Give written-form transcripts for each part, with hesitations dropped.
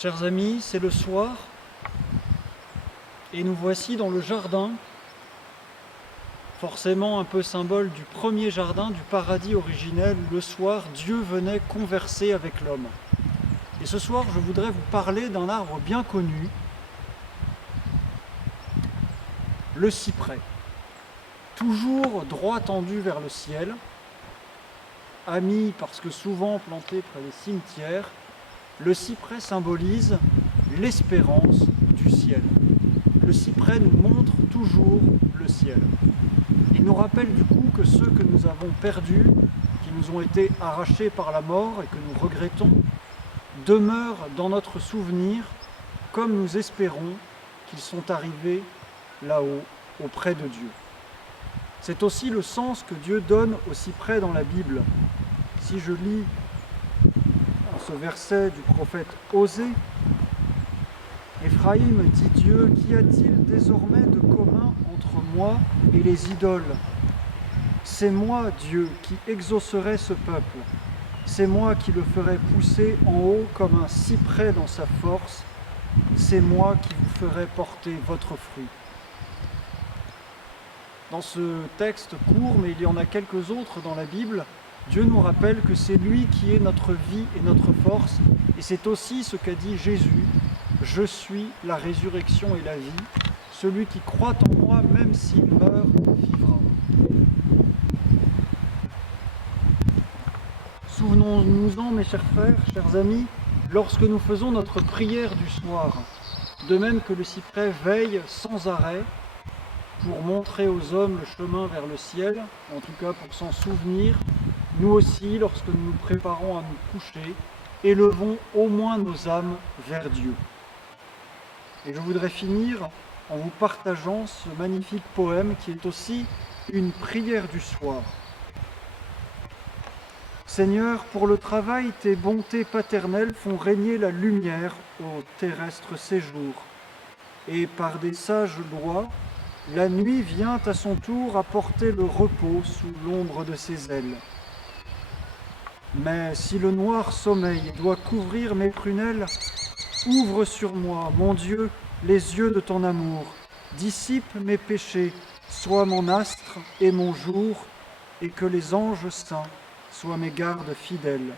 Chers amis, c'est le soir et nous voici dans le jardin, forcément un peu symbole du premier jardin du paradis originel où le soir Dieu venait converser avec l'homme. Et ce soir, je voudrais vous parler d'un arbre bien connu, le cyprès, toujours droit tendu vers le ciel, ami parce que souvent planté près des cimetières. Le cyprès symbolise l'espérance du ciel. Le cyprès nous montre toujours le ciel. Il nous rappelle du coup que ceux que nous avons perdus, qui nous ont été arrachés par la mort et que nous regrettons, demeurent dans notre souvenir comme nous espérons qu'ils sont arrivés là-haut, auprès de Dieu. C'est aussi le sens que Dieu donne au cyprès dans la Bible. Si je lis ce verset du prophète Osée, Éphraïm dit Dieu, qu'y a-t-il désormais de commun entre moi et les idoles? C'est moi, Dieu, qui exaucerai ce peuple. C'est moi qui le ferai pousser en haut comme un cyprès dans sa force. C'est moi qui vous ferai porter votre fruit. Dans ce texte court, mais il y en a quelques autres dans la Bible, Dieu nous rappelle que c'est lui qui est notre vie et notre force, et c'est aussi ce qu'a dit Jésus, « Je suis la résurrection et la vie, celui qui croit en moi, même s'il meurt, vivra. » Souvenons-nous-en, mes chers frères, chers amis, lorsque nous faisons notre prière du soir, de même que le cyprès veille sans arrêt pour montrer aux hommes le chemin vers le ciel, en tout cas pour s'en souvenir, nous aussi, lorsque nous nous préparons à nous coucher, élevons au moins nos âmes vers Dieu. Et je voudrais finir en vous partageant ce magnifique poème qui est aussi une prière du soir. Seigneur, pour le travail, tes bontés paternelles font régner la lumière au terrestre séjour. Et par des sages lois, la nuit vient à son tour apporter le repos sous l'ombre de ses ailes. Mais si le noir sommeil doit couvrir mes prunelles, ouvre sur moi, mon Dieu, les yeux de ton amour, dissipe mes péchés, sois mon astre et mon jour, et que les anges saints soient mes gardes fidèles.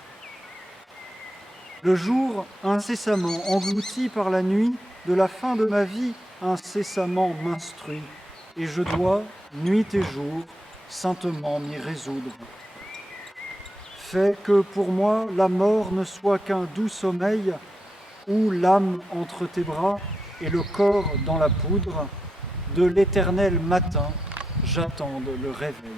Le jour, incessamment englouti par la nuit, de la fin de ma vie, incessamment m'instruit, et je dois, nuit et jour, saintement m'y résoudre. Fais que pour moi la mort ne soit qu'un doux sommeil, où l'âme entre tes bras et le corps dans la poudre, de l'éternel matin, j'attende le réveil.